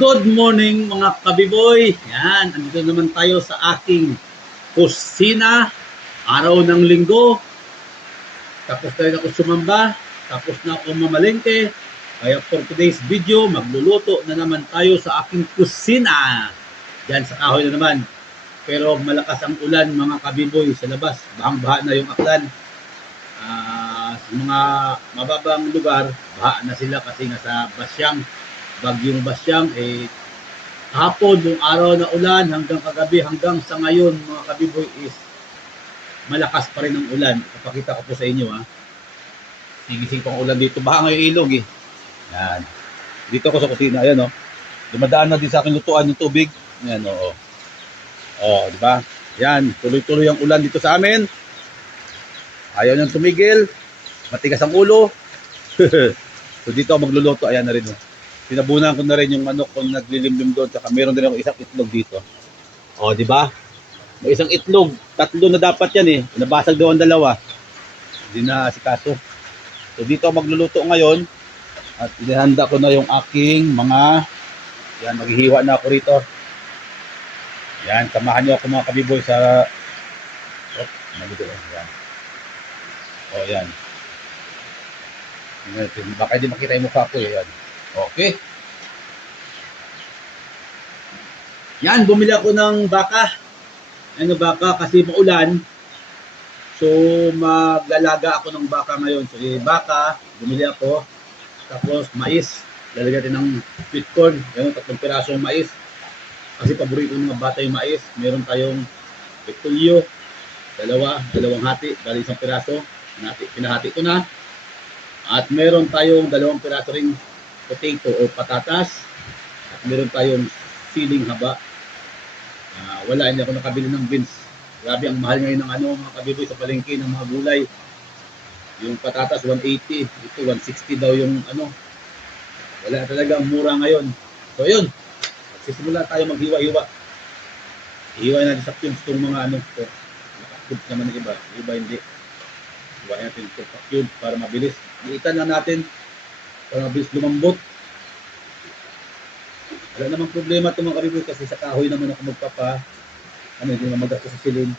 Good morning mga kabiboy. Yan, andito naman tayo sa aking kusina. Araw ng linggo. Tapos tayo ako sumamba. Tapos na ako mamalengke. Kaya for today's video, magluluto na naman tayo sa aking kusina. Yan sa kahoy na naman. Pero malakas ang ulan mga kabiboy sa labas. Bahang-baha na yung aklan. Sa mga mababang lugar, baha na sila kasi nga sa Basyang. Bagyong Basyang, hapon, yung araw na ulan hanggang kagabi, hanggang sa ngayon mga kabiboy is malakas pa rin ang ulan. Ipakita ko po sa inyo ha. Sigising pang ulan dito. Baka ngayon ilog Yan. Dito ako sa kusina. Ayan Dumadaan na din sa akin lutuan yung tubig. Ayan di ba? Yan. Tuloy-tuloy ang ulan dito sa amin. Ayaw niyang tumigil. Matigas ang ulo. So dito ako magluluto. Ayan na rin Pinabunan ko na rin yung manok kung naglilimlim doon. Saka meron din ako isang itlog dito. Di ba? May isang itlog. 3 na dapat yan Nabasag daw ang 2. Hindi na asikaso. So dito ako magluluto ngayon. At inihanda ko na yung aking mga... Yan, maghihiwa na ako rito. Yan, samahan niyo ako mga kabiboy sa... Nalito yan. Yan. Baka hindi makita yung mukha ko yan. Okay. Yan, bumili ako ng baka. Baka kasi maulan. So, maglalaga ako ng baka ngayon. So, baka, bumili ako. Tapos, mais. Lalagyan natin ng sweet corn. Yan, 3 pirasong mais. Kasi paborito ng mga bata yung mais. Meron tayong petulyo. 2 hati. Bali 1 piraso. Pinahati ko na. At meron tayong 2 piraso ring potato o patatas. At meron tayong siling haba. Hindi ako nakabili ng beans. Grabe ang mahal ngayon ng mga kabiboy sa palengke ng mga gulay. Yung patatas 180, ito 160 daw yung Wala talaga, ang mura ngayon. So yun, sisimula tayo maghiwa-hiwa. Ihiwain natin sa cubes itong mga Naka-cubes naman ng iba. Iba hindi. Ihiwain natin ito sa cubes para mabilis. Iitan na natin para mabilis lumambot. Wala namang problema itong mga kabiboy kasi sa kahoy naman ako magpapa. Hindi naman magastos sa silin.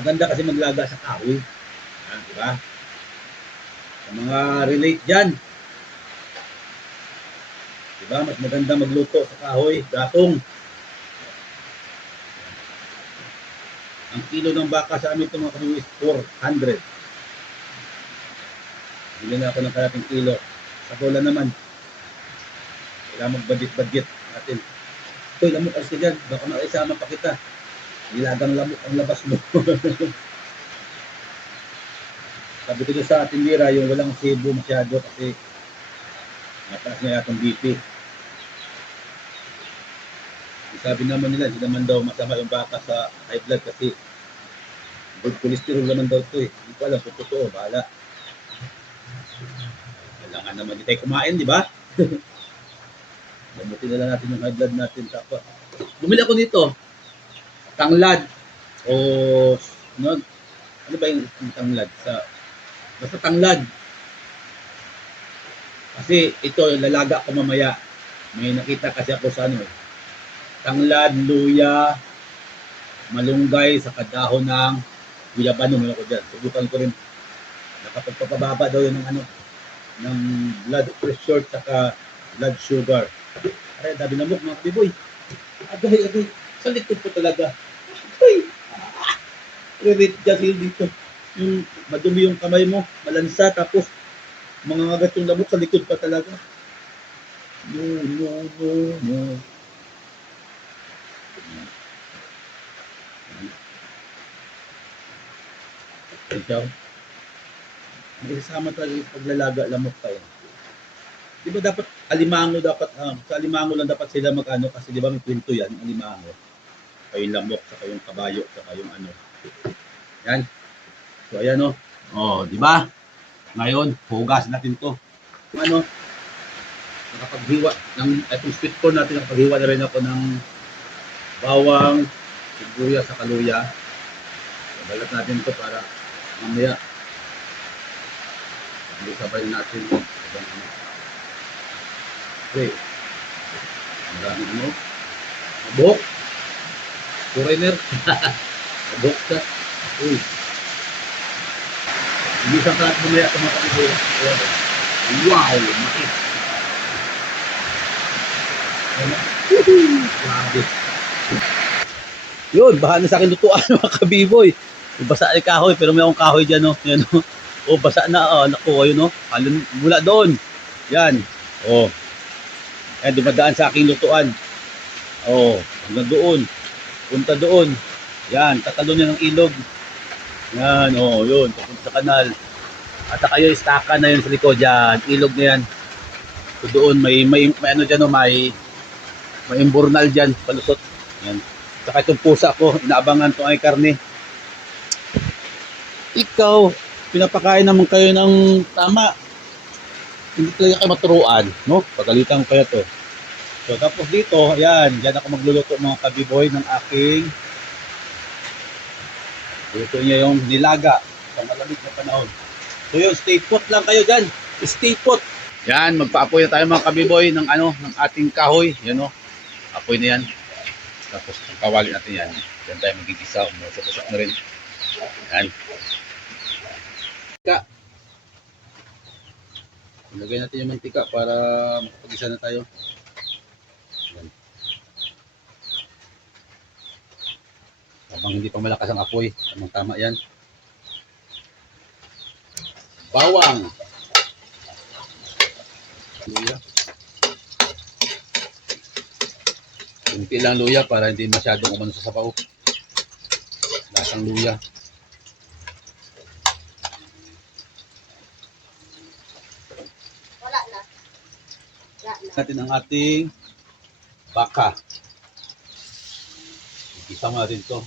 Maganda kasi maglaga sa kahoy. Diba? Sa mga relate dyan. Diba? Mas maganda magluto sa kahoy. Gatong. Ang kilo ng baka sa amin itong mga kabiboy is 400. Bili na ako ng 1 kilo. Sa bola naman. Kailangan mag-budget natin. Ito, lamok alis ka dyan. Baka maisama pa kita. Nilagang lamok ang labas mo. Sabi ko doon sa tindira, yung walang sibo masyado kasi mataas na yatong BP. Sabi naman nila, hindi naman daw masama yung baka sa high blood kasi good cholesterol naman daw ito Hindi ko alam kung totoo, bahala. Kailangan naman di tayo kumain, di ba? Gamutin na lang natin yung high blood natin. Tapos, bumili ako nito. Tanglad. Ano ba yung tanglad? Basta tanglad. Kasi ito, lalaga ko mamaya. May nakita kasi ako sa tanglad, luya, malunggay, sa kadahon ng guyabano. Meron ko dyan. Subukan ko rin. Nakapagpapababa daw yun ng blood pressure saka blood sugar. Ay, dabi na mo, mga kabiboy. Agay. Sa likod po talaga. Ay! Re-rate kasi dito. Yung madumi yung kamay mo, malansa, tapos mga ngagat yung lamok sa likod pa talaga. No. Ikaw? May isama talaga yung paglalaga lamok tayo. Di ba dapat alimango sa alimango lang dapat sila kasi di ba may kwento yan, alimango. Saka yung lamok, saka yung kabayo, saka yung Yan. So ayan di ba? Ngayon, hugas natin to. Nakapaghiwa ng itong sweet corn natin, nakapaghiwa na rin ako ng bawang, sibuyas, saka luya. Balat natin to para mamaya sabay natin Okay. Marami ano. Buhok. Foreigner. Buhok ka. Uy. Hindi sa kalat bumaya sa mga kapitid. Wow! Maki. Grabe. Yun, baka na sa akin lutuan mga kabiboy. Basa ay kahoy, pero may akong kahoy dyan, no? Yan, no? Oh, basa na, oh, naku, ayun, no? Mula doon. Yan. Oh. Yan, dumadaan sa aking lutuan. Oh, hanggang doon. Punta doon. Yan, tatalo niya ng ilog. Yan, oh, yun, papunta sa kanal. At saka yung istaka na yun sa likod, yan, ilog na yan. So doon, may ano dyan, no? May imburnal dyan, palusot. Yan. Saka itong pusa ko, inaabangan itong ay karne. Ikaw, pinapakain naman kayo ng tama. Hindi talaga kayo maturuan, no? Pagalitan ko kaya to. So, tapos dito, ayan, dyan ako magluluto mga kabiboy ng aking luto niya yung nilaga sa malamig na panahon. So yun, stay put lang kayo dyan. Stay put. Yan, magpaapoy na tayo mga kabiboy ng ng ating kahoy. Yan o, apoy na yan. Tapos, ang kawali natin yan. Yan tayo magigisa. Umusak-usak na rin. Yan. Mantika. Ilagay natin yung mantika para makapag-isa na tayo. Yan. Habang hindi pa malakas ang apoy. Tamang-tama yan. Bawang. Luya. Kunti lang luya para hindi masyadong umano sa sabaw. Lasang luya. Wala na. Natin ang ating baka. Igisa mo natin ito.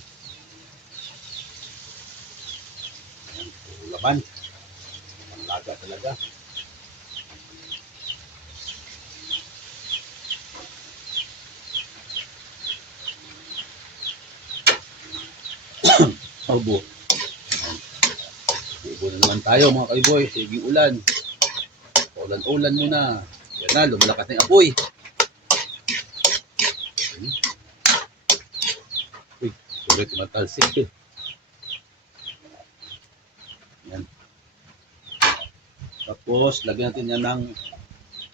Ayan, laman. Ang laga talaga. Ubo. Ubo na naman tayo mga kaiboy. Sige ulan. Ulan-ulan muna. Yan na, lumalakas na yung apoy. Uy, sulit matalsik. Yan. Tapos, lagyan natin yan ng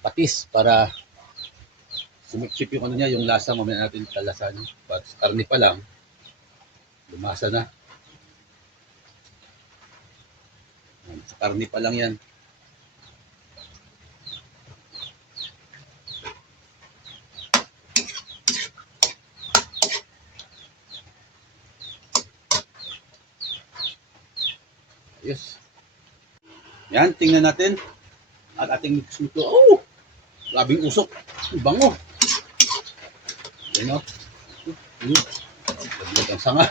patis para sumipsip yung ano niya, yung lasa. Mamaya natin talasan. But karne pa lang, lumasa na. Yan, sa karne pa lang yan. Yes. Yan, tingnan natin. At ating mix nito. Oh! Labing usok. Bango. Yan o. Laglag ang sanga.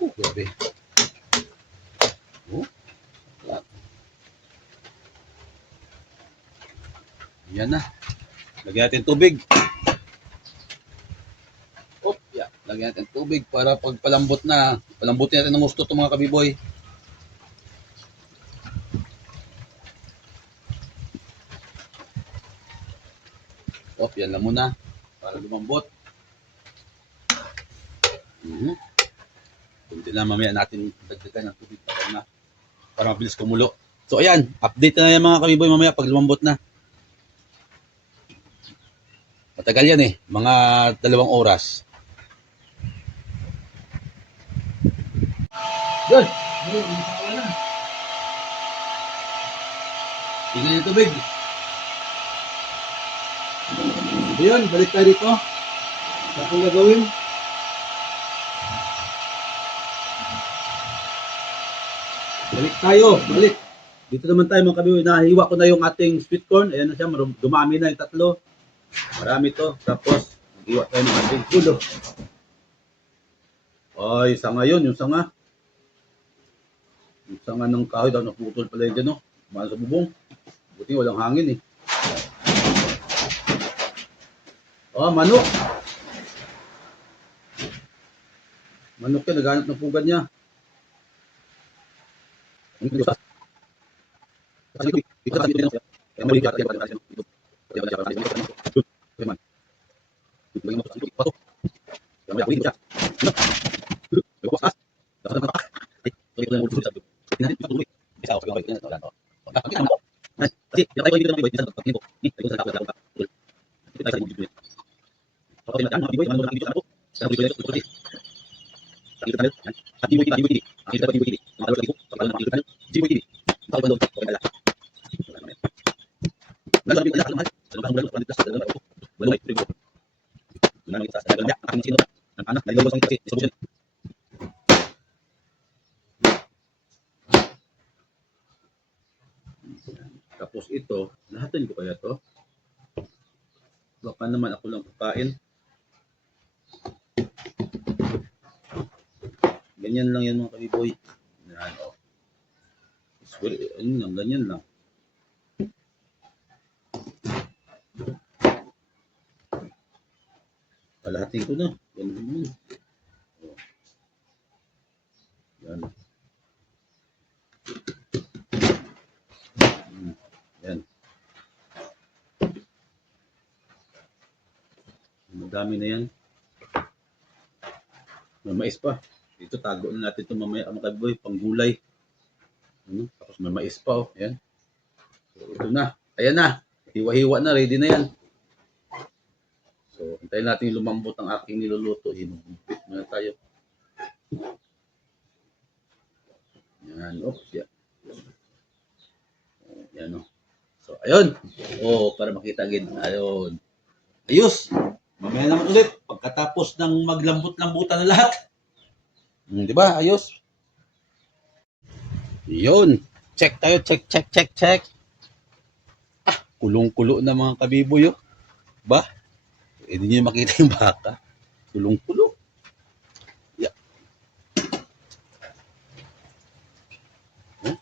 Oh, grabe. Oh. Yan na. Lagyan natin tubig. Oh, yeah. Lagyan natin tubig para pag palambot na. Palambutin natin ng gusto itong mga kabiboy. Oh, yan lang muna. Para lumambot. Kunti na mamaya natin dagdagan ng tubig para mabilis kumulo. So ayan, update na yan mga kabiboy mamaya pag lumambot na. Matagal yan mga 2 oras. Good! Tingnan yung tubig. So yun, balik tayo dito. Sa akong gagawin. Balik tayo, balik. Dito naman tayo mga kabiboy. Nahiwa ko na yung ating sweet corn. Ayan na siya, dumami na yung 3. Marami to. Tapos, iwa tayo ng ating pulo. Ay, sanga yun, yung sanga. Yung sanga ng kahoy daw, naputol pala yun dyan, no? Mahal sa bubong. Buti walang hangin, Oh, manok. Manok yan, naghanap ng pugan niya. Tapos ito, lahatin ko kaya to. Baka naman ako lang kakain. Ganyan lang yan mga kabiboy. Yan, oh. Well, ayun lang, ganyan lang. Kalahatin ko na. Ganun yun. Oh. Yan. Yan. Madami na yan. May mais pa. Dito tago na natin ito mamaya mga kabiboy, panggulay. Ano? Tapos may mais pa, oh. Yan. So, ito na. Ayan na. Hiwa-hiwa na. Ready na yan. So, hintayin natin lumambot ang aking niluluto. Hinugumpit muna tayo. Yan. Oops. Yan. Yan, oh. So, ayun. Oh, para makita agad. Ayun. Ayos. Mamaya naman ulit. Pagkatapos ng maglambot-lambutan na lahat. Di ba? Ayos. Yun. Check tayo. Check. Ah, kulong-kulo na mga kabiboy, oh. Ba? Hindi nyo makita yung baka. Kulong-kulo. Yeah. Huh?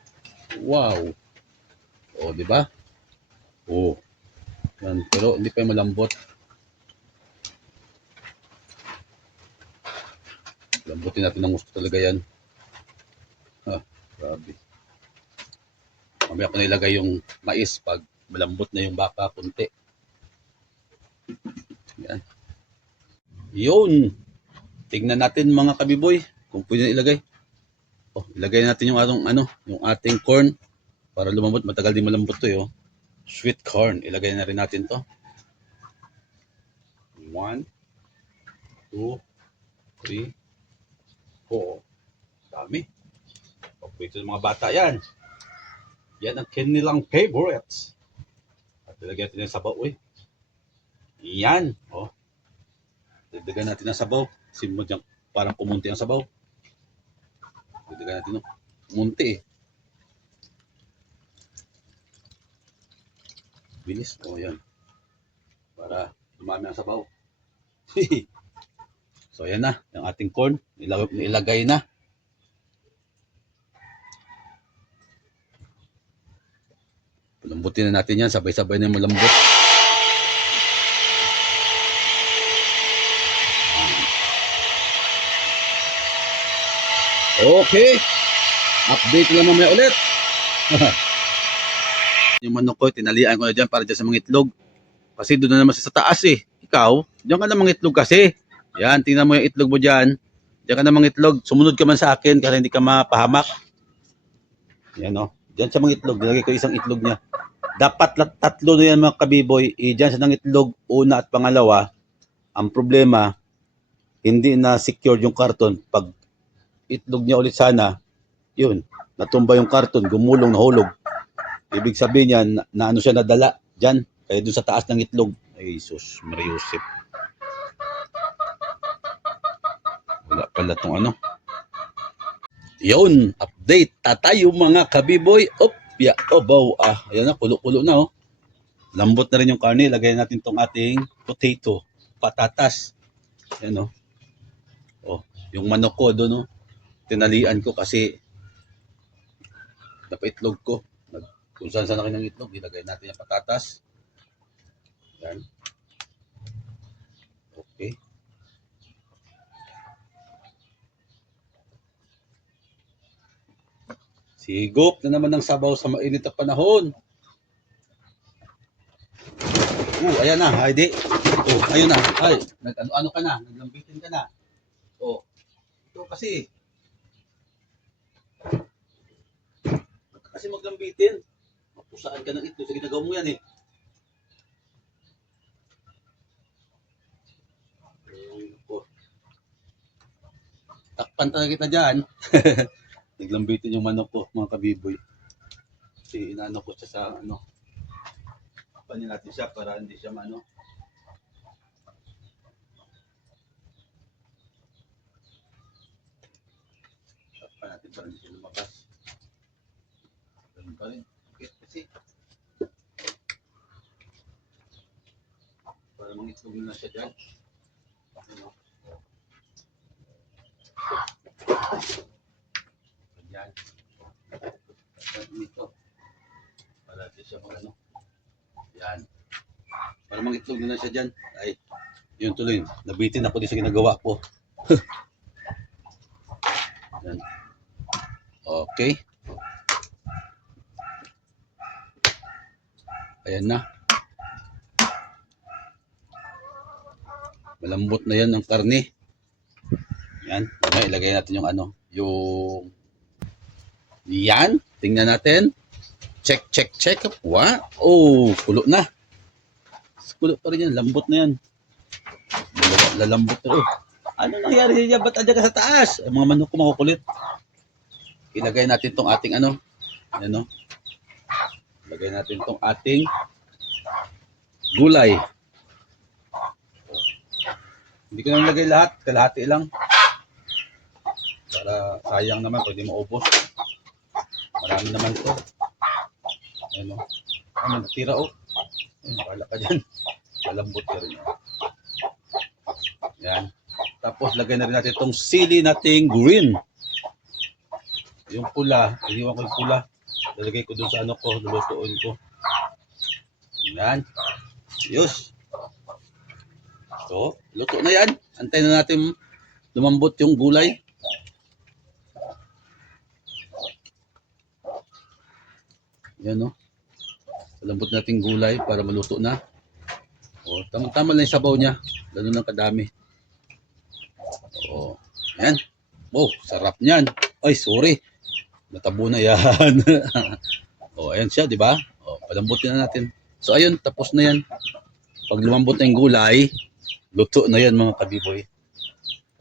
Wow. Oh, di ba? Oh. Yan. Pero hindi pa yung malambot. Lambutin natin ng gusto talaga yan. Ha, grabe. Mamaya ko na ilagay yung mais pag malambot na yung baka kunti. Yan. Yun. Tingnan natin mga kabiboy kung pwede na ilagay. Oh, ilagay natin yung yung ating corn para lumambot. Matagal din malambot to, oh. Sweet corn. Ilagay na rin natin to. 1, 2, 3, 4. Dami. Paborito ng mga bata yan. Yan ang kanilang favorites. At ilagay natin yung sabaw, eh. Yan. Oh. Dagdagan natin ang sabaw. Simod dyan, parang kumunti ang sabaw. Dagdagan natin, no? Kumunti, eh. Bilis. Oh, yan. Para dumami ang sabaw. So, ayan na. Yung ating corn. Ilagay na. Lambutin na natin yan. Sabay-sabay na yung malambot. Okay. Update lang mamaya ulit. Yung manok ko, tinalian ko na dyan para dyan sa mga itlog. Kasi doon na naman sa taas, eh. Ikaw, dyan ka na mga itlog kasi. Yan, tingnan mo yung itlog mo dyan. Dyan ka na mga itlog. Sumunod ka man sa akin kasi hindi ka mapahamak. Yan, oh. Dyan sa mga itlog. Nilagay ko isang itlog niya. Dapat tatlo na yan mga kabiboy. Dyan sa ng itlog, una at pangalawa. Ang problema, hindi na secure yung karton. Pag itlog niya ulit sana, yun, natumba yung karton, gumulong, nahulog. Ibig sabihin niya, na ano siya nadala dyan. Kaya doon sa taas ng itlog. Ay, sus, Mariusip. Wala pala itong ano. Yun, update. Tatayo mga kabiboy. Opya, obaw. Ah, ayan na, kulo-kulo na, oh. Lambot na rin yung karne. Lagay natin itong ating potato. Patatas. Ayan, oh. Oh, yung manok ko doon, oh. Tinalian ko kasi napaitlog ko. Kung saan na ng itlog, ilagay natin yung patatas. Yan. Okay. Sigop na naman ng sabaw sa mainit na panahon. Ayan na, Heidi. Ayun na. Ay, ano ka na, naglambitin ka na. Ito kasi. Kasi maglambitin. Mapusaan ka ng ito sa ginagawa mo yan eh. Takpan talaga kita dyan. Naglambitin yung manok ko, mga kabiboy. Kasi inaano ko siya sa ano. Panin natin siya para hindi siya maano. Takpan natin para hindi siya lumabas. Ganun pa rin. Okay, kasi para mangitlog na siya dyan. Ano? Yan. Dito. Para di siya mag ano. Yan. Para mangitlog na siya dyan. Ay, yun tuloy. Nabitin ako di sa ginagawa ko. Yan. Okay. Ayan na. Malambot na yan ng karne. Yan. Okay, ilagay natin yung ano. Yung yan. Tingnan natin. Check, check, check. Wow. Oh, kulo na. Kulo pa rin yan. Lambot na yan. Lalambot na. Oh. Ano nangyari niya? Ba't andyan ka sa taas? Ang mga manok ko makukulit. Ilagay natin tong ating ano. Ano. Ilagay natin tong ating gulay. Hindi ko na nilagay lahat. Kalahati lang. Para sayang naman. Pwede maubos. Marami naman ito. Ayan o. Ano, natira o. Wala ka dyan. Malambot ka rin. Ayan. Tapos lagay na rin natin itong sili nating green. Yung pula. Iniwan ko yung pula. Lalagay ko dun sa ano ko. Lulutuin ko. Ayan. Yus. So, luto na yan. Antayin na natin lumambot yung gulay. Yan no. Lambot natin gulay para maluto na. O, tama-tama lang yung sabaw niya. Ganun lang kadami. O, yan. Oh, sarap niyan. Ay, sorry. Natabo na yan. O, ayan siya, di ba? O, palambutin na natin. So, ayun, tapos na yan. Pag lumambot na yung gulay, luto na yan mga kabiboy.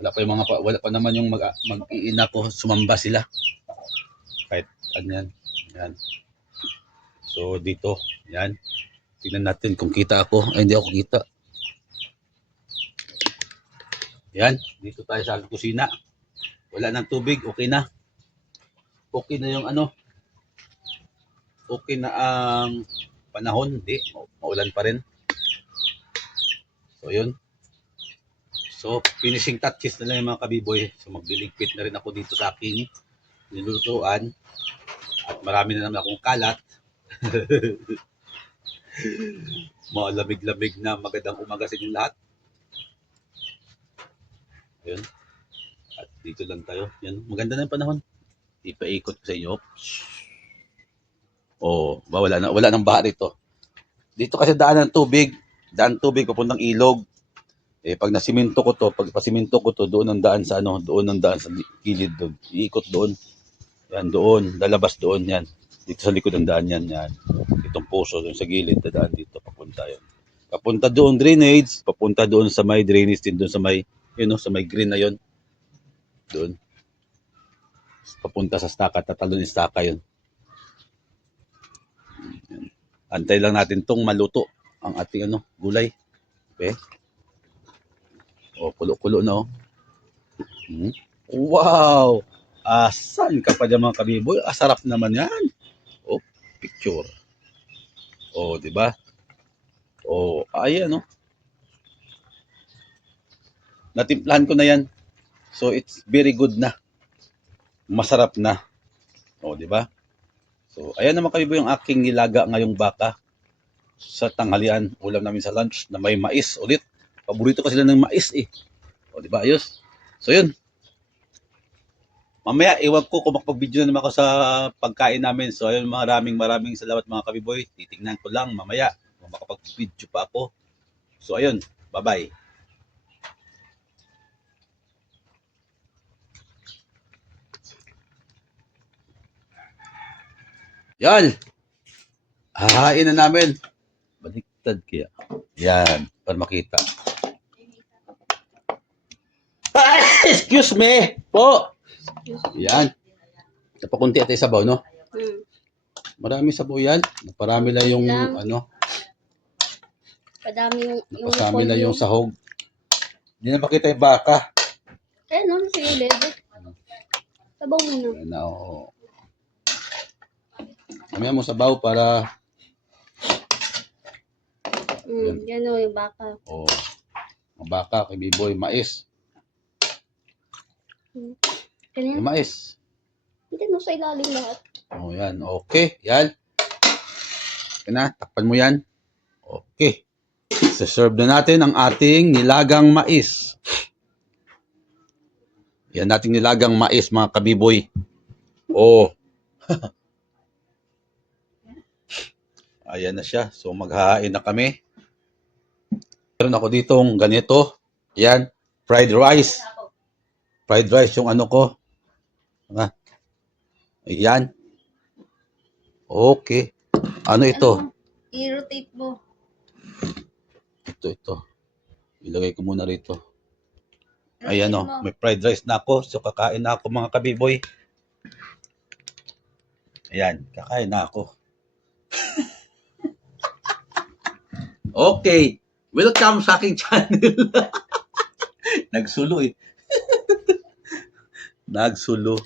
Wala pa naman yung mag-iina ko, sumamba sila. Kahit ano yan. Yan. So dito, yan. Tingnan natin kung kita ako. Ay, hindi ako kita. Yan, dito tayo sa kusina. Wala nang tubig, okay na. Okay na yung ano. Okay na ang panahon, hindi. Maulan pa rin. So yun. So finishing touches na lang yung mga kabiboy. So magliligpit na rin ako dito sa aking nilulutuan. At marami na naman akong kalat. Malamig-lamig na magandang umaga sa inyong lahat. Ayun. At dito lang tayo. Yan. Maganda na yung panahon. Ipaikot ko sa inyo. Oh, wala nang baha dito. Dito kasi daan ng tubig. Daan tubig papuntang ilog. Eh pag nasiminto ko to, pag pasiminto ko to, doon ang daan sa ano, doon ang daan sa gilid doon. Iikot doon. Yan doon, lalabas doon yan. Dito sa likod ng daan yan, yan. Itong puso doon sa gilid, dadaan dito, papunta yan. Papunta doon drainage, papunta doon sa may drainage din, doon sa may, sa may green na yon. Doon. Papunta sa staka, tatalon yung staka yun. Antay lang natin tong maluto, ang ating gulay. Okay. O, kulo-kulo na Wow! Asan ka pa dyan mga kabiboy? Sarap naman yan. Oh, picture. Oh, di ba? Oh, ayan Natimplahan ko na yan. So it's very good na. Masarap na. Oh, di ba? So ayan naman kabiboy yung aking nilaga ngayong baka sa tanghalian. Ulam namin sa lunch na may mais ulit. Paborito kasi sila ng mais eh. O, di ba? Ayos. So yun. Mamaya, iwag ko kung makapag-video na naman ako sa pagkain namin. So, ayun, maraming salamat mga kabiboy. Titignan ko lang mamaya kung makapag-video pa ako. So, ayun, bye-bye. Yan! Hahain na namin. Baliktad kaya. Yan, para makita. Excuse me po. Yan. Napakunti at sabaw, no? Marami sabaw yan. Parami lang yung ano. Padami yung Napasami lang yung sahog. Hindi na makita yung baka. Eh, no, sa gilid. Sabaw mo na. Yan na, oo. Mamaya mo sabaw para Yan o, yung baka. oh, ang baka kay Biboy, mais. Ganyan. Yung mais. Hindi no, sa ilalim lahat. Oh, yan. Okay, yan. Okay na, takpan mo yan. Okay. Serve na natin ang ating nilagang mais. Yan nating nilagang mais, mga kabiboy. Oh. Ayan na siya. So, maghahain na kami. Meron ako ditong ganito. Yan. Fried rice. Fried rice yung ano ko. Ayan. Okay. Ano ito? I-rotate mo. Ito. Ilagay ko muna rito. Ayan o. May fried rice na ako. So, kakain na ako mga kabiboy. Ayan. Kakain na ako. Okay. Welcome sa aking channel. Nagsulo eh. Nagsulo.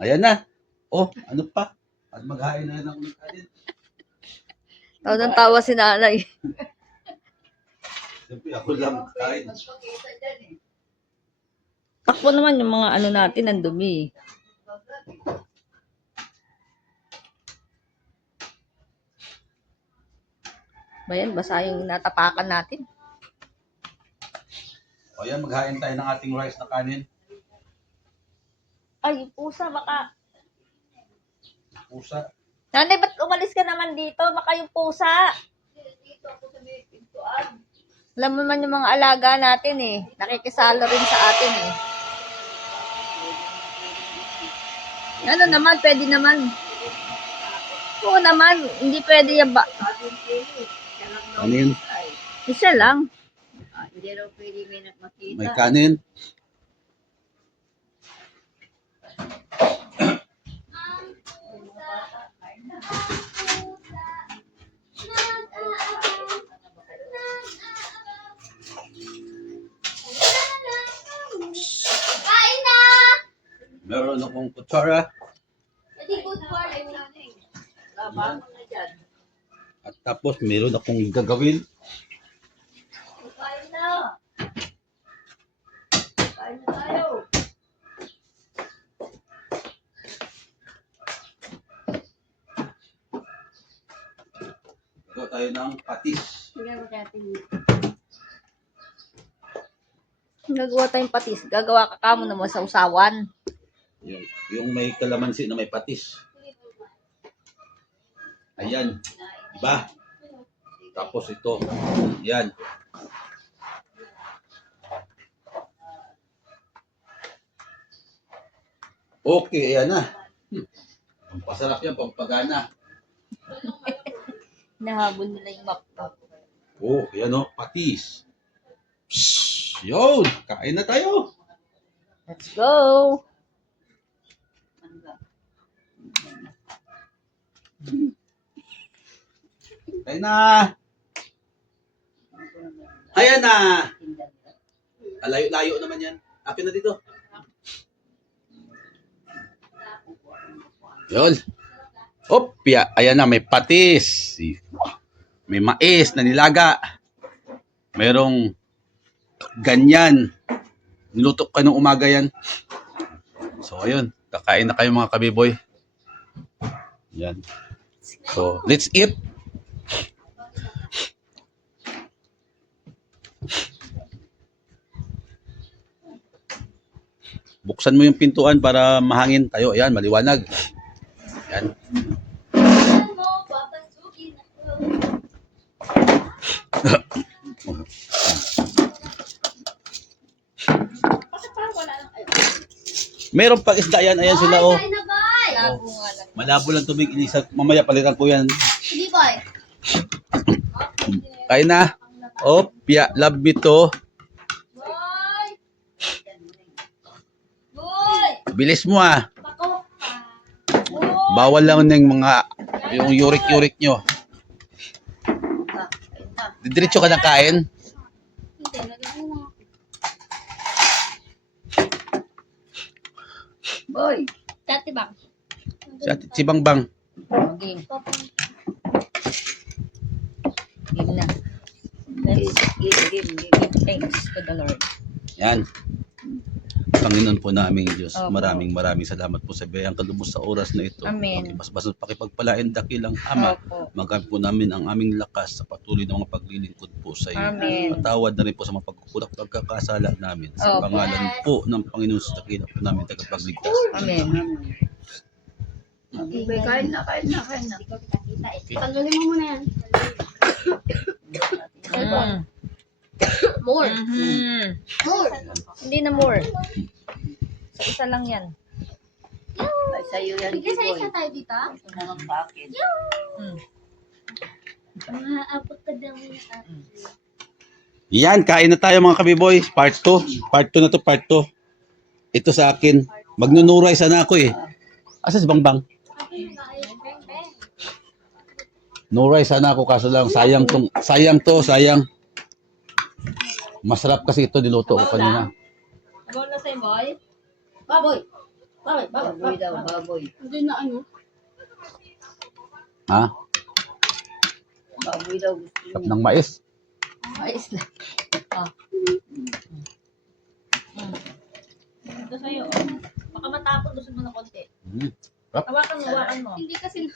Ayan na. Oh, ano pa? At maghain na ako ng kanin. Tawa ng tawa si nanay. Siyempre ako lang kain. Takbo naman yung mga ano natin, ang dumi. Bayan, basa yung natapakan natin. O yan, maghain tayo ng ating rice na kanin. Ay, yung pusa, baka. Pusa. Nanay, ba't umalis ka naman dito? Baka yung pusa. Alam mo naman yung mga alaga natin eh. Nakikisalo rin sa atin eh. Ano naman, pwede naman. Oo naman, hindi pwede yung ba. Ano yun? Isa lang. Hindi raw pwede may makita. May kanin. Kain na! Meron akong kutsara. Hindi good for you. Labang na dyan. At tapos meron akong gagawin. Kain na! Kain na tayo! Gagawa tayo ng patis. Sige mo natin. Gagawa tayong patis. Gagawa ka kamo naman sa usawan. Yung may kalamansi na may patis. Ayan. Diba? Tapos ito. Yan. Okay, ayan na. Pampasarap yan, pampagana. Nahabol nila yung map. Oh, yan o, patis. Psst, yun, kain na tayo. Let's go! Kain na. Ayan na. Layo-layo naman yan. Akin na dito. Yun. Opya, ayan na, may patis. May mais na nilaga. Merong ganyan. Niluto ka nung umaga yan. So, ayun. Kakain na kayo mga kabiboy. Yan. So, let's eat. Bukas buksan mo yung pintuan para mahangin tayo. Ayan, maliwanag. Ayan. Alam mo, papasukin ako. Bakit parang wala lang? Ay, Meron pang isda yan. Ayan sila, oh. kain na, boy! Labo nga lang. Malabo lang tubig. Inisa. Mamaya palitan ko yan. Hindi, boy. Kain na. Oh, Pia, love me to. Boy! Boy! Bilis mo ah. Pako ka. Bawal lang ng mga yung yurik-yurik nyo. Didiretso ka na kain. Hindi, lagyan mo na. Boy. Dati ba? Si Bangbang. Game. Game na. Let's give thanks to the Lord. Yan. Panginoon po naming Diyos, Opo. maraming salamat po sa biyayang kalubos sa oras na ito. Amen. Pakibasbas at pakipagpalain dakilang Ama. Opo. Magamit po namin ang aming lakas sa patuloy na mga paglilingkod po sa iyo. Amen. Patawad na rin po sa mga pagkukulak pagkakasala namin. Sa Opo. pangalan po ng Panginoon sa dakila po namin tagapagligtas. Amen. Okay, kain na. Hindi ko kita eh. Tanggalin mo muna yan. Mm. More. Mhm. More. Hindi na more. Sa isa lang yan. Ay, sa'yo yan, Bigla sa Boy. isa tayo dito. Ito na lang sa akin. Mm. Maaabot ka daw na Yan, kain na tayo mga kabiboy. Part 2. Part 2 na to, part 2. Ito sa akin. Magnunuray sana ako eh. Asa si Bangbang? Nuray sana ako kaso lang sayang sayang. Masarap kasi ito niluto ko kanina. Sabaw na sa'yo, boy. Baboy. Baboy daw, baboy. Hindi na ano. Ha? Baboy daw gusto Sarap niya. ng mais. Mais na. Ito sa'yo. Baka matapon, gusto mo na konti. Hawakan mo. Hindi kasi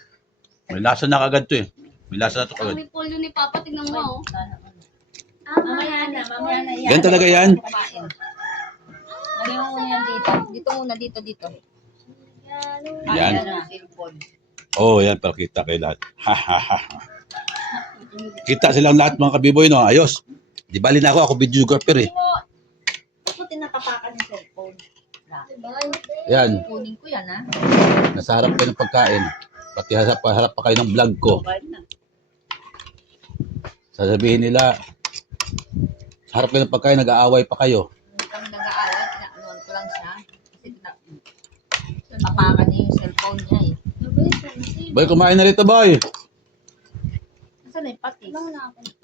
May lasa na kagad to eh. May lasa na to ang kagad. repolyo ni Papa, tingnan mo. Oh. Mamaya na yan. Yan talaga yan. Kumain. Lagyan mo muna yan dito. Dito muna, dito. Yan. Yan ang cellphone. Oh, yan para kita kay lahat. Ha ha ha. Kita silang lahat mga kabiboy no. Ayos. Di bali na ako videographer eh. Ito tinatapakan yung cellphone. Yan. Kunin ko yan, ha? Nasa harap kayo ng pagkain. Pati harap pa kayo ng vlog ko. Kain na. Sasabihin nila, sa harap kayo ng pagkain, nag-aaway pa kayo. Hindi kami nag-aaral. Pinaanuan ko lang siya. Kasi tapakan niya yung cellphone niya, eh. Boy, kumain na rito, boy. Saan na yung pati?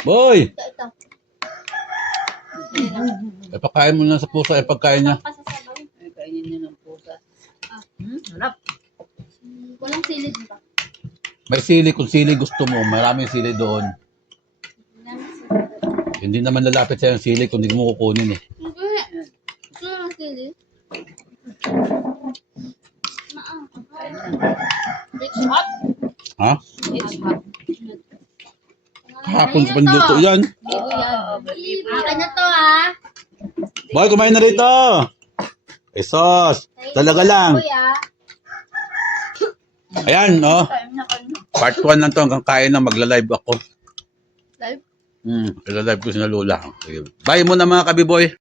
Boy! Ito. Ipakain mo na sa pusa, ipagkain niya. Pasasabaw. Ay, kainin niya ng pusa. Harap. Walang silid ba? May sili, kung sili gusto mo, maraming sili doon. Hindi naman lalapit sa'yo yung sili kung hindi mo kukunin eh. Hindi. Walang silid. Kain na. It's hot. Ha? It's hot. Kahapon pa niluto yan. Dito yan. Akin na to, ha? Boy, kumain na rito. Esos. Talaga lang. Kuya. Ayan, oh. Kain na, kain na. Part 1 lang to hanggang kain na magla-live ako. Live? Magla-live ko si na Lola. Sige. Bye muna mga kabiboy.